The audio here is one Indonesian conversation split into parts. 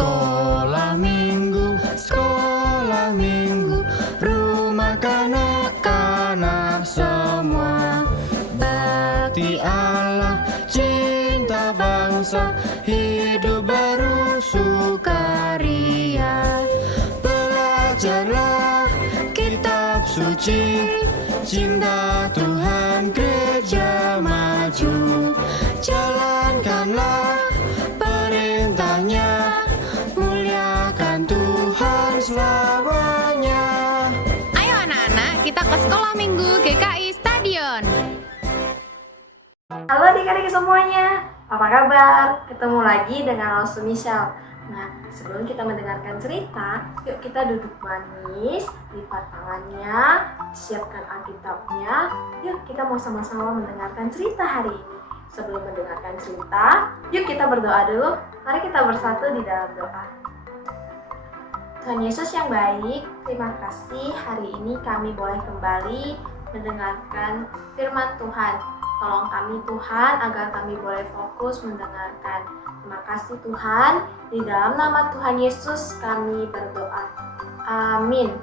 Sekolah minggu, rumah kanak-kanak semua. Bakti Allah, cinta bangsa, hidup baru sukaria. Belajarlah kitab suci, cinta Tuhan gereja maju. Jalankanlah perintahnya, muliakan Tuhan selamanya. Ayo anak-anak, kita ke sekolah minggu GKI Stadion. Halo adik-adik semuanya, apa kabar? Ketemu lagi dengan Ausu Michelle. Nah, sebelum kita mendengarkan cerita, yuk kita duduk manis, lipat tangannya, siapkan Alkitabnya. Yuk kita mau sama-sama mendengarkan cerita hari ini. Sebelum mendengarkan cerita, yuk kita berdoa dulu. Mari kita bersatu di dalam doa. Tuhan Yesus yang baik, terima kasih hari ini kami boleh kembali mendengarkan firman Tuhan. Tolong kami Tuhan agar kami boleh fokus mendengarkan. Terima kasih Tuhan, di dalam nama Tuhan Yesus kami berdoa. Amin.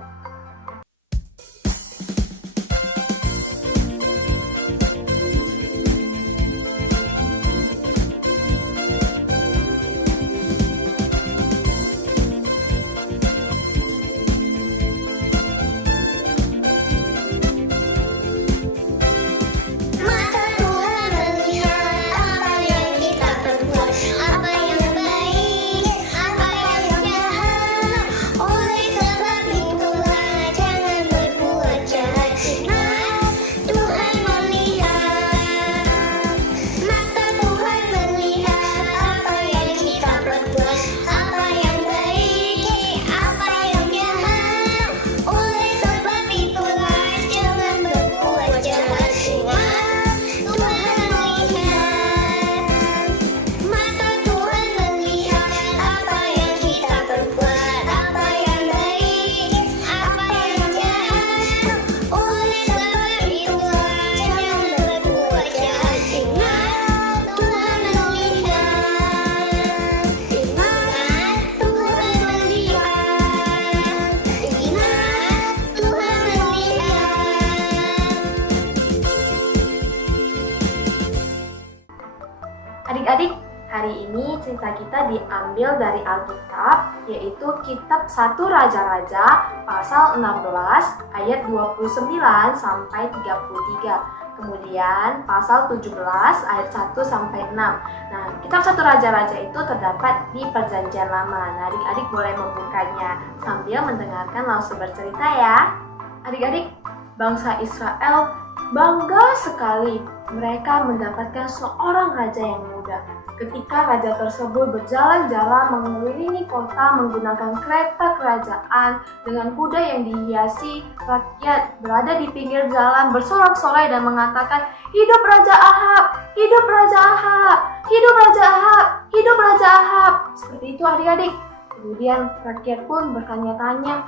Adik-adik, hari ini cerita kita diambil dari Alkitab, yaitu kitab 1 Raja-Raja pasal 16 ayat 29 sampai 33. Kemudian pasal 17 ayat 1 sampai 6. Nah, kitab 1 Raja-Raja itu terdapat di Perjanjian Lama. Nah, adik-adik boleh membukanya sambil mendengarkan langsung bercerita ya. Adik-adik, bangsa Israel bangga sekali mereka mendapatkan seorang raja yang muda. Ketika raja tersebut berjalan-jalan mengelilingi kota menggunakan kereta kerajaan dengan kuda yang dihiasi, rakyat berada di pinggir jalan bersorak-sorai dan mengatakan, "Hidup Raja Ahab! Hidup Raja Ahab! Hidup Raja Ahab! Hidup Raja Ahab!" Seperti itu adik-adik. Kemudian rakyat pun bertanya-tanya,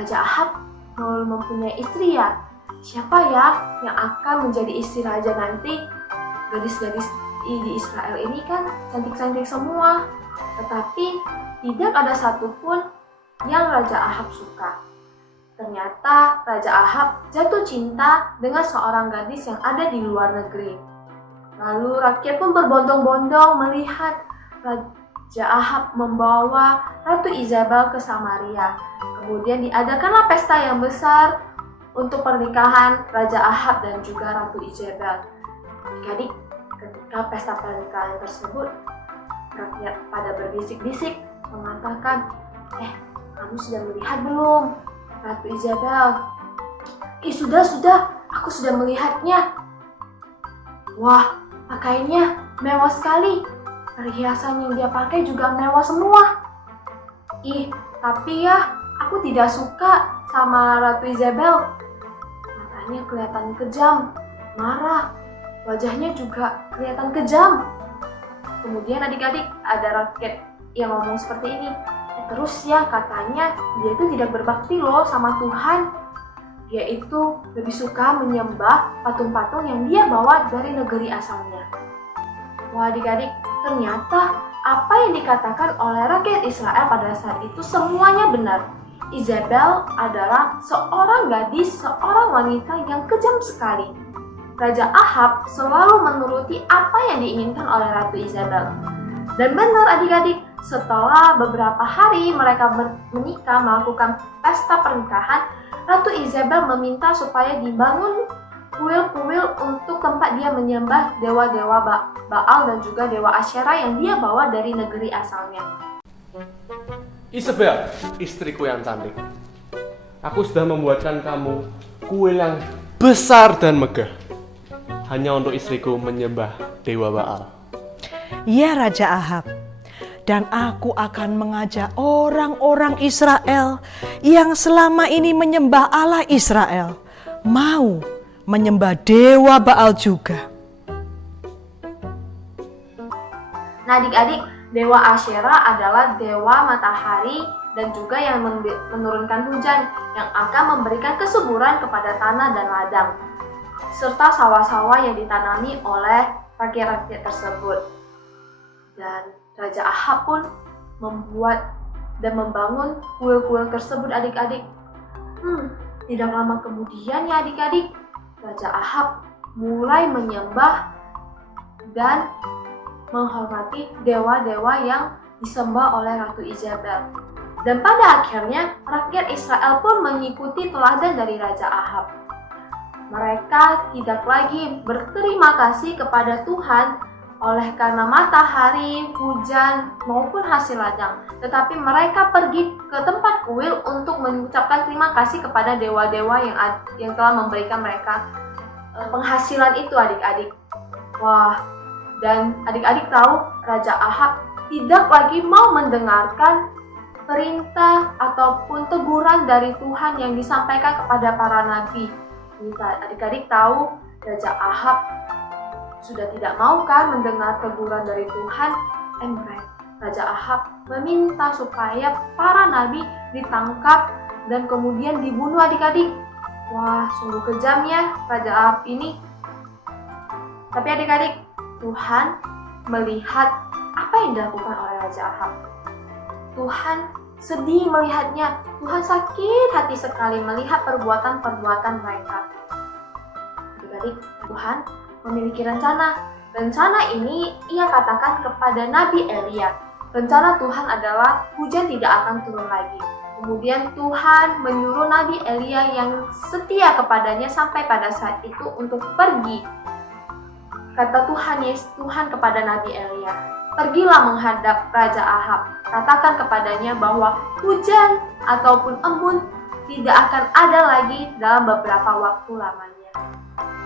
Raja Ahab mau mempunyai istri ya? Siapa ya yang akan menjadi istri raja nanti? Gadis-gadis di Israel ini kan cantik-cantik semua, tetapi tidak ada satupun yang Raja Ahab suka. Ternyata Raja Ahab jatuh cinta dengan seorang gadis yang ada di luar negeri. Lalu rakyat pun berbondong-bondong melihat Raja Ahab membawa Ratu Izabel ke Samaria. Kemudian diadakanlah pesta yang besar untuk pernikahan Raja Ahab dan juga Ratu Izabel. Adik-adik, ketika pesta pernikahan tersebut, rakyat pada berbisik-bisik mengatakan, kamu sudah melihat belum Ratu Izabel? Sudah, aku sudah melihatnya. Wah, pakaiannya mewah sekali. Perhiasan yang dia pakai juga mewah semua. Tapi ya, aku tidak suka sama Ratu Izabel. Matanya kelihatan kejam, marah. Wajahnya juga kelihatan kejam. Kemudian adik-adik, ada rakyat yang ngomong seperti ini. Terus ya katanya dia itu tidak berbakti loh sama Tuhan. Dia itu lebih suka menyembah patung-patung yang dia bawa dari negeri asalnya. Wah adik-adik, ternyata apa yang dikatakan oleh rakyat Israel pada saat itu semuanya benar. Isabel adalah seorang gadis, seorang wanita yang kejam sekali. Raja Ahab selalu menuruti apa yang diinginkan oleh Ratu Isabel. Dan benar adik-adik, setelah beberapa hari mereka menikah melakukan pesta pernikahan, Ratu Isabel meminta supaya dibangun kuil-kuil untuk tempat dia menyembah dewa-dewa Baal dan juga dewa Asyera yang dia bawa dari negeri asalnya. Isabel, istriku yang cantik. Aku sudah membuatkan kamu kuil yang besar dan megah. Hanya untuk istriku menyembah dewa Baal. Ya Raja Ahab, dan aku akan mengajak orang-orang Israel yang selama ini menyembah Allah Israel mau menyembah dewa Baal juga. Nah adik-adik, dewa Asyera adalah dewa matahari dan juga yang menurunkan hujan yang akan memberikan kesuburan kepada tanah dan ladang, serta sawah-sawah yang ditanami oleh rakyat-rakyat tersebut. Dan Raja Ahab pun membuat dan membangun kuil-kuil tersebut adik-adik. Tidak lama kemudian ya adik-adik, Raja Ahab mulai menyembah dan menghormati dewa-dewa yang disembah oleh Ratu Isabel. Dan pada akhirnya rakyat Israel pun mengikuti teladan dari Raja Ahab. Mereka tidak lagi berterima kasih kepada Tuhan oleh karena matahari, hujan, maupun hasil ladang. Tetapi mereka pergi ke tempat kuil untuk mengucapkan terima kasih kepada dewa-dewa yang telah memberikan mereka penghasilan itu adik-adik. Wah, dan adik-adik tahu Raja Ahab tidak lagi mau mendengarkan perintah ataupun teguran dari Tuhan yang disampaikan kepada para nabi. Adik-adik tahu Raja Ahab sudah tidak mau kan mendengar teguran dari Tuhan. Raja Ahab meminta supaya para nabi ditangkap dan kemudian dibunuh adik-adik. Wah, sungguh kejam ya Raja Ahab ini. Tapi adik-adik, Tuhan melihat apa yang dilakukan oleh Raja Ahab. Tuhan sedih melihatnya. Tuhan sakit hati sekali melihat perbuatan-perbuatan mereka. Adik-adik, Tuhan memiliki rencana. Rencana ini ia katakan kepada Nabi Elia. Rencana Tuhan adalah hujan tidak akan turun lagi. Kemudian Tuhan menyuruh Nabi Elia yang setia kepadanya sampai pada saat itu untuk pergi. Kata Tuhan kepada Nabi Elia, "Pergilah menghadap Raja Ahab. Katakan kepadanya bahwa hujan ataupun embun tidak akan ada lagi dalam beberapa waktu lamanya."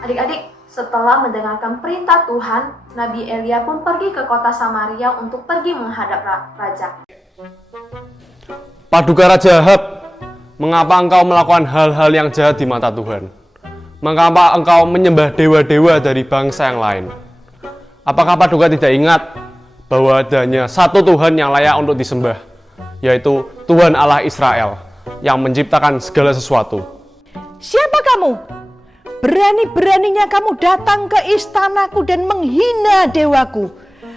Adik-adik, setelah mendengarkan perintah Tuhan, Nabi Elia pun pergi ke kota Samaria untuk pergi menghadap raja. Paduka Raja Ahab, mengapa engkau melakukan hal-hal yang jahat di mata Tuhan? Mengapa engkau menyembah dewa-dewa dari bangsa yang lain? Apakah Paduka tidak ingat bahwa adanya satu Tuhan yang layak untuk disembah, yaitu Tuhan Allah Israel, yang menciptakan segala sesuatu? Siapa kamu? Berani-beraninya kamu datang ke istanaku dan menghina dewaku.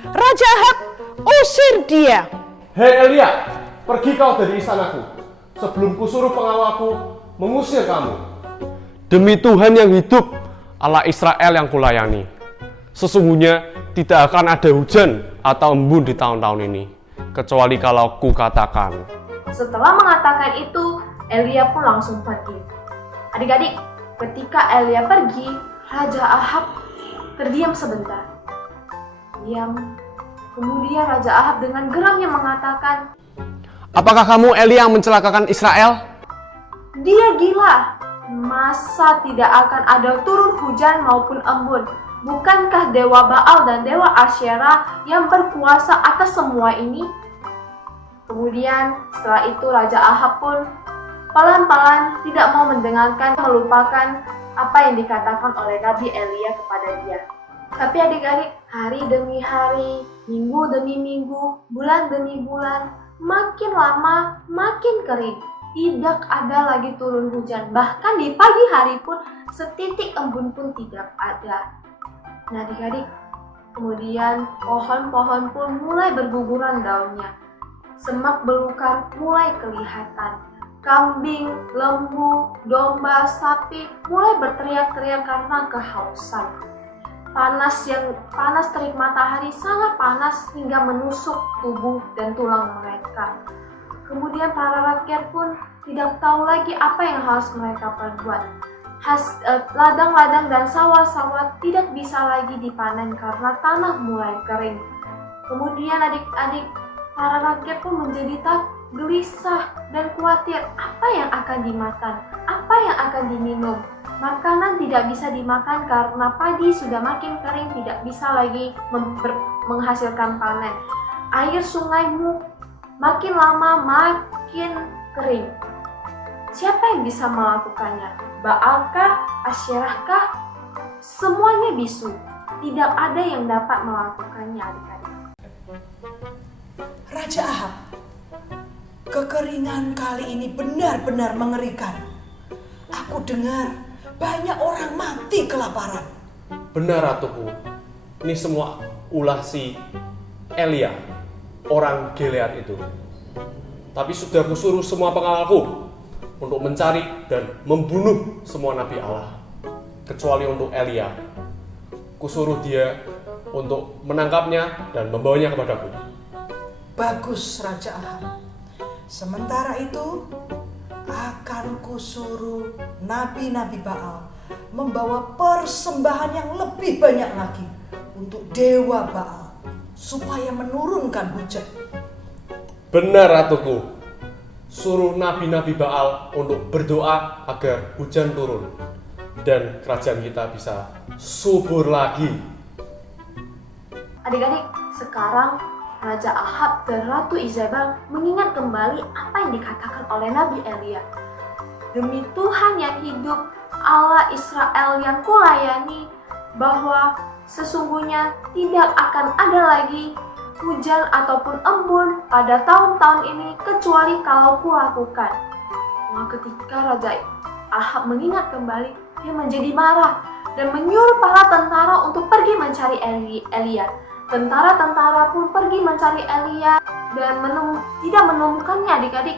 Raja Ahab, usir dia. Hei Elia, pergi kau dari istanaku, sebelum kusuruh pengawalku mengusir kamu. Demi Tuhan yang hidup, Allah Israel yang kulayani, sesungguhnya tidak akan ada hujan atau embun di tahun-tahun ini, kecuali kalau kukatakan. Setelah mengatakan itu, Elia pun langsung pergi. Adik-adik, ketika Elia pergi, Raja Ahab terdiam sebentar. Diam. Kemudian Raja Ahab dengan geramnya mengatakan, "Apakah kamu Elia yang mencelakakan Israel?" "Dia gila. Masa tidak akan ada turun hujan maupun embun? Bukankah dewa Baal dan dewa Asyera yang berkuasa atas semua ini?" Kemudian setelah itu Raja Ahab pun pelan-pelan tidak mau mendengarkan, melupakan apa yang dikatakan oleh Nabi Elia kepada dia. Tapi adik-adik, hari demi hari, minggu demi minggu, bulan demi bulan, makin lama makin kering. Tidak ada lagi turun hujan. Bahkan di pagi hari pun setitik embun pun tidak ada. Nah adik-adik, Kemudian pohon-pohon pun mulai berguguran daunnya. Semak belukar mulai kelihatan. Kambing, lembu, domba, sapi mulai berteriak-teriak karena kehausan. Panas terik matahari sangat panas hingga menusuk tubuh dan tulang mereka. Kemudian para rakyat pun tidak tahu lagi apa yang harus mereka perbuat. Ladang-ladang dan sawah-sawah tidak bisa lagi dipanen karena tanah mulai kering. Kemudian adik-adik, para rakyat pun menjadi gelisah dan khawatir apa yang akan dimakan, apa yang akan diminum. Makanan tidak bisa dimakan karena padi sudah makin kering, tidak bisa lagi menghasilkan panen. Air sungai makin lama makin kering. Siapa yang bisa melakukannya? Baalkah? Asyirahkah? Semuanya bisu. Tidak ada yang dapat melakukannya, adik-adik. Raja Ahab, kekeringan kali ini benar-benar mengerikan. Aku dengar banyak orang mati kelaparan. Benar Ratuku, ini semua ulah si Elia, orang Gilead itu. Tapi sudah kusuruh semua pengawalku untuk mencari dan membunuh semua nabi Allah, kecuali untuk Elia. Kusuruh dia untuk menangkapnya dan membawanya kepadaku. Bagus Raja Ahab. Sementara itu akan kusuruh nabi-nabi Baal membawa persembahan yang lebih banyak lagi untuk dewa Baal supaya menurunkan hujan. Benar Ratuku, suruh nabi-nabi Baal untuk berdoa agar hujan turun dan kerajaan kita bisa subur lagi. Adik-adik, sekarang Raja Ahab dan Ratu Izebel mengingat kembali apa yang dikatakan oleh Nabi Elia. Demi Tuhan yang hidup, Allah Israel yang kulayani, bahwa sesungguhnya tidak akan ada lagi hujan ataupun embun pada tahun-tahun ini kecuali kalau kulakukan. Nah, ketika Raja Ahab mengingat kembali, dia menjadi marah dan menyuruh para tentara untuk pergi mencari Elia. Tentara-tentara pun pergi mencari Elia dan tidak menemukannya, adik-adik.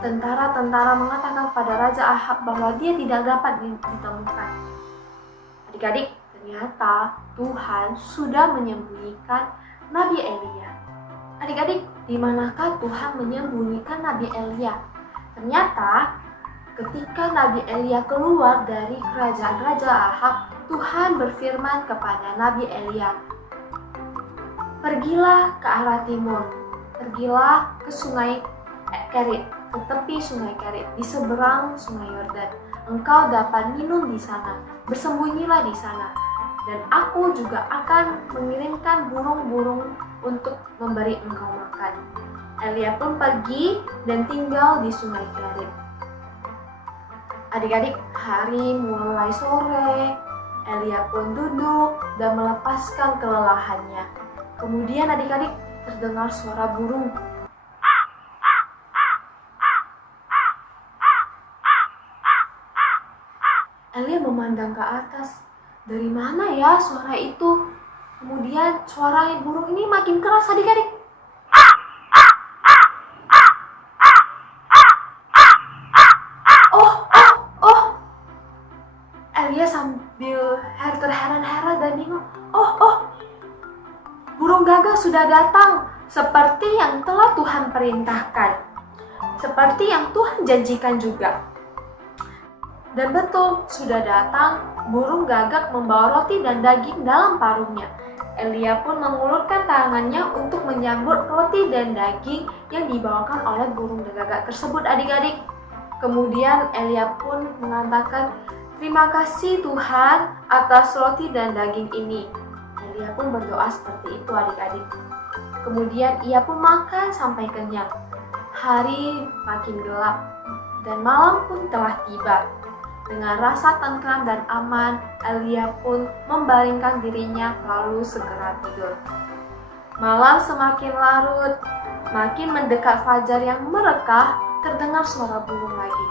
Tentara-tentara mengatakan pada Raja Ahab bahwa dia tidak dapat ditemukan. Adik-adik, ternyata Tuhan sudah menyembunyikan Nabi Elia. Adik-adik, di manakah Tuhan menyembunyikan Nabi Elia? Ternyata ketika Nabi Elia keluar dari kerajaan Raja Ahab, Tuhan berfirman kepada Nabi Elia, "Pergilah ke arah timur, pergilah ke sungai Kerit, ke tepi sungai Kerit, di seberang sungai Yordan. Engkau dapat minum di sana, bersembunyilah di sana. Dan aku juga akan mengirimkan burung-burung untuk memberi engkau makan." Elia pun pergi dan tinggal di sungai Kerit. Adik-adik, hari mulai sore, Elia pun duduk dan melepaskan kelelahannya. Kemudian adik-adik terdengar suara burung. Elia memandang ke atas. Dari mana ya suara itu? Kemudian suara burung ini makin keras, adik-adik. Oh. Elia sambil terheran-heran dan bingung. Burung gagak sudah datang, seperti yang telah Tuhan perintahkan. Seperti yang Tuhan janjikan juga. Dan betul, sudah datang, burung gagak membawa roti dan daging dalam parungnya. Elia pun mengulurkan tangannya untuk menyambut roti dan daging yang dibawakan oleh burung gagak tersebut, adik-adik. Kemudian Elia pun mengatakan, "Terima kasih Tuhan atas roti dan daging ini." Elia pun berdoa seperti itu, adik-adik. Kemudian ia pun makan sampai kenyang. Hari makin gelap dan malam pun telah tiba. Dengan rasa tentram dan aman, Elia pun membaringkan dirinya lalu segera tidur. Malam semakin larut, makin mendekat fajar yang merekah, terdengar suara burung lagi.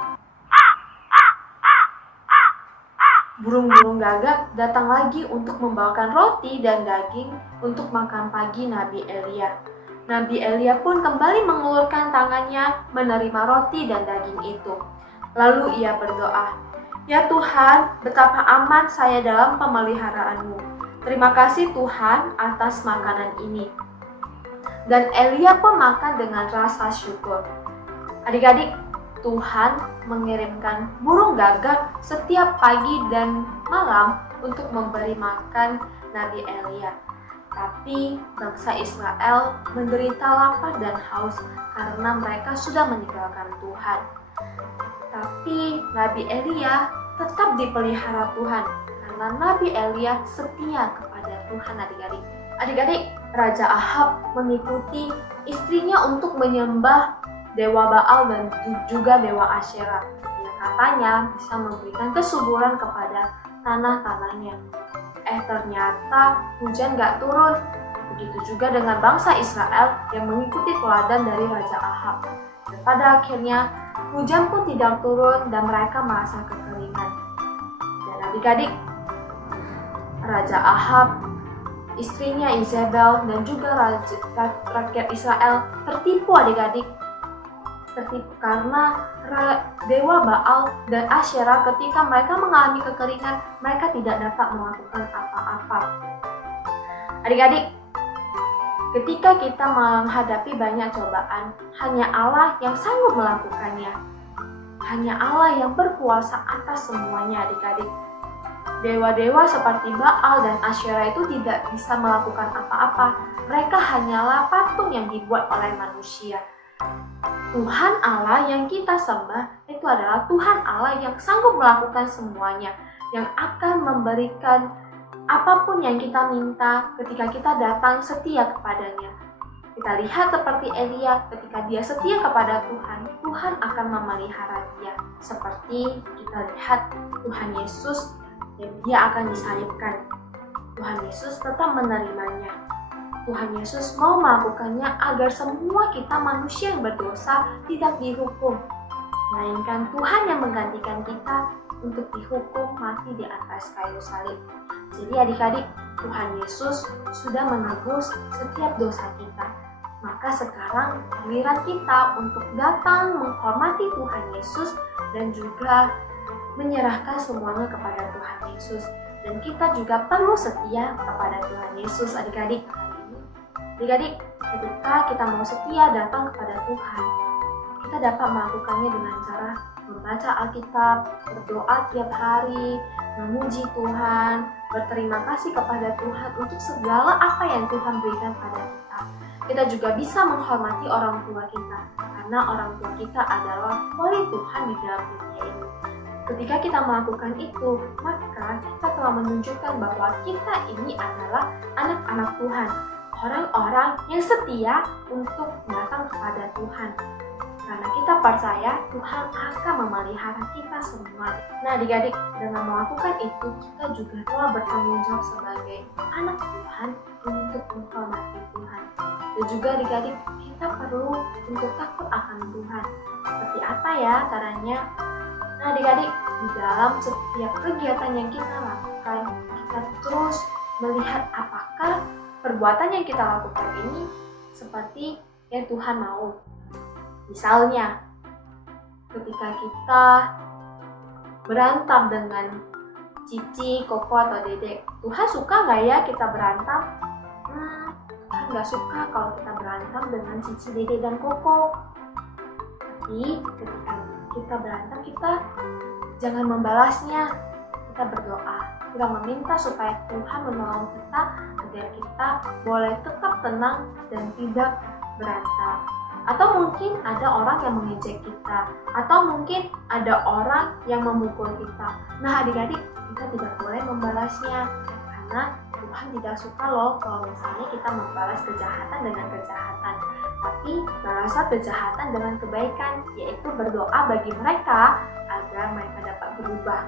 burung-burung gagak datang lagi untuk membawakan roti dan daging untuk makan pagi Nabi Elia. Nabi Elia pun kembali mengulurkan tangannya menerima roti dan daging itu. Lalu ia berdoa, "Ya Tuhan, betapa aman saya dalam pemeliharaanmu. Terima kasih Tuhan atas makanan ini." Dan Elia pun makan dengan rasa syukur. Adik-adik, Tuhan mengirimkan burung gagak setiap pagi dan malam untuk memberi makan Nabi Elia. Tapi bangsa Israel menderita lapar dan haus karena mereka sudah meninggalkan Tuhan. Tapi Nabi Elia tetap dipelihara Tuhan karena Nabi Elia setia kepada Tuhan adik-adik. Adik-adik, Raja Ahab mengikuti istrinya untuk menyembah dewa Baal dan juga dewa Asyera yang katanya bisa memberikan kesuburan kepada tanah-tanahnya. Ternyata hujan gak turun. Begitu juga dengan bangsa Israel yang mengikuti teladan dari Raja Ahab. Dan pada akhirnya hujan pun tidak turun dan mereka merasa kekeringan. Dan adik-adik, Raja Ahab, istrinya Izebel dan juga rakyat Israel tertipu adik-adik. Tertipu karena dewa Baal dan Asyera ketika mereka mengalami kekeringan, mereka tidak dapat melakukan apa-apa. Adik-adik, ketika kita menghadapi banyak cobaan, hanya Allah yang sanggup melakukannya. Hanya Allah yang berkuasa atas semuanya adik-adik. Dewa-dewa seperti Baal dan Asyera itu tidak bisa melakukan apa-apa. Mereka hanyalah patung yang dibuat oleh manusia. Tuhan Allah yang kita sembah itu adalah Tuhan Allah yang sanggup melakukan semuanya, yang akan memberikan apapun yang kita minta ketika kita datang setia kepadanya. Kita lihat seperti Elia, ketika dia setia kepada Tuhan, Tuhan akan memelihara dia. Seperti kita lihat Tuhan Yesus dan dia akan disalibkan. Tuhan Yesus tetap menerimanya. Tuhan Yesus mau melakukannya agar semua kita manusia yang berdosa tidak dihukum, melainkan Tuhan yang menggantikan kita untuk dihukum mati di atas kayu salib. Jadi adik-adik, Tuhan Yesus sudah menebus setiap dosa kita. Maka sekarang giliran kita untuk datang menghormati Tuhan Yesus dan juga menyerahkan semuanya kepada Tuhan Yesus. Dan kita juga perlu setia kepada Tuhan Yesus adik-adik. Adik-adik, ketika kita mau setia datang kepada Tuhan, kita dapat melakukannya dengan cara membaca Alkitab, berdoa tiap hari, memuji Tuhan, berterima kasih kepada Tuhan untuk segala apa yang Tuhan berikan pada kita. Kita juga bisa menghormati orang tua kita, karena orang tua kita adalah wali Tuhan di dalam dunia ini. Ketika kita melakukan itu, maka kita telah menunjukkan bahwa kita ini adalah anak-anak Tuhan. Orang-orang yang setia untuk datang kepada Tuhan. Karena kita percaya Tuhan akan memelihara kita semua. Nah adik-adik, dengan melakukan itu kita juga telah bertanggung jawab sebagai anak Tuhan untuk menghormati Tuhan. Dan juga adik-adik, kita perlu untuk takut akan Tuhan. Seperti apa ya caranya? Nah adik-adik, di dalam setiap kegiatan yang kita lakukan, kita terus melihat apakah perbuatan yang kita lakukan ini seperti yang Tuhan mau. Misalnya, ketika kita berantem dengan Cici, Koko, atau Dedek, Tuhan suka nggak ya kita berantem? Tuhan nggak suka kalau kita berantem dengan Cici, Dedek, dan Koko. Tapi ketika kita berantem, kita jangan membalasnya. Kita berdoa, kita meminta supaya Tuhan menolong kita agar kita boleh tetap tenang dan tidak berantem. Atau mungkin ada orang yang mengejek kita, atau mungkin ada orang yang memukul kita. Nah adik-adik, kita tidak boleh membalasnya, karena Tuhan tidak suka loh kalau misalnya kita membalas kejahatan dengan kejahatan. Tapi balaslah kejahatan dengan kebaikan, yaitu berdoa bagi mereka agar mereka dapat berubah.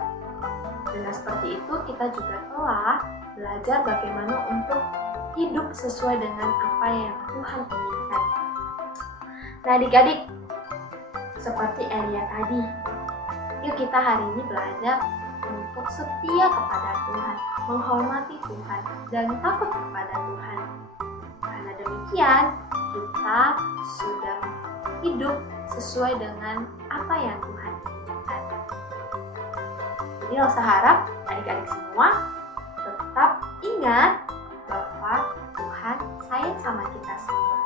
Dengan seperti itu kita juga telah belajar bagaimana untuk hidup sesuai dengan apa yang Tuhan inginkan. Nah adik-adik, seperti Elia tadi, yuk kita hari ini belajar untuk setia kepada Tuhan, menghormati Tuhan, dan takut kepada Tuhan. Karena demikian, kita sudah hidup sesuai dengan apa yang Tuhan inginkan. Jadi Rosa harap adik-adik semua tetap ingat bahwa Tuhan sayang sama kita semua.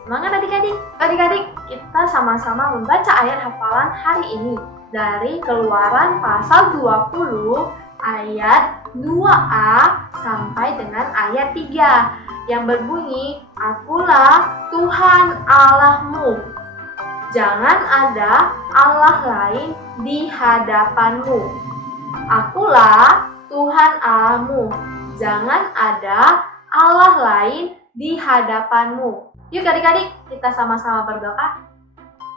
Semangat adik-adik! Adik-adik, kita sama-sama membaca ayat hafalan hari ini dari Keluaran pasal 20 ayat 2a sampai dengan ayat 3 yang berbunyi, Akulah Tuhan Allahmu. Jangan ada Allah lain di hadapanmu. Akulah Tuhan Allahmu. Jangan ada Allah lain di hadapanmu. Yuk adik-adik, kita sama-sama berdoa.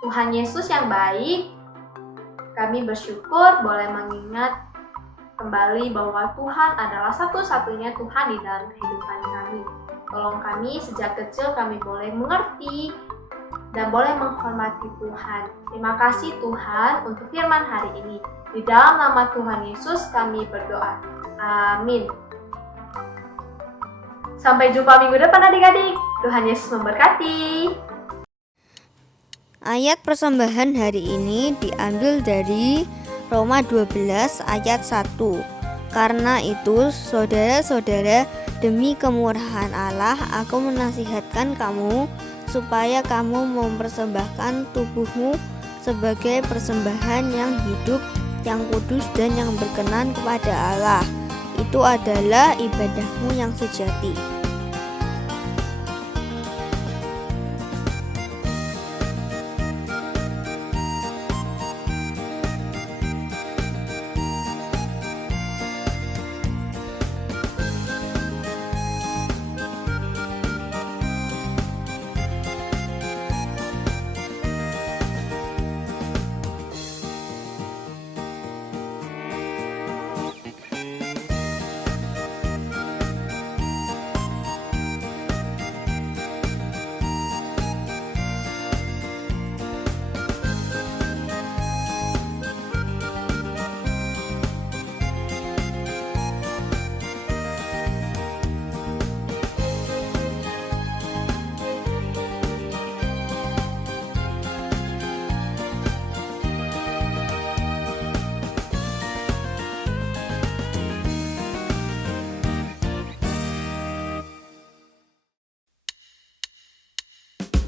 Tuhan Yesus yang baik, kami bersyukur boleh mengingat kembali bahwa Tuhan adalah satu-satunya Tuhan di dalam kehidupan kami. Tolong kami sejak kecil kami boleh mengerti dan boleh menghormati Tuhan. Terima kasih Tuhan untuk firman hari ini. Di dalam nama Tuhan Yesus kami berdoa. Amin. Sampai jumpa minggu depan adik-adik. Tuhan Yesus memberkati. Ayat persembahan hari ini diambil dari Roma 12 ayat 1. Karena itu, saudara-saudara, demi kemurahan Allah, aku menasihatkan kamu supaya kamu mempersembahkan tubuhmu sebagai persembahan yang hidup, yang kudus dan yang berkenan kepada Allah. Itu adalah ibadahmu yang sejati.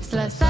Selesai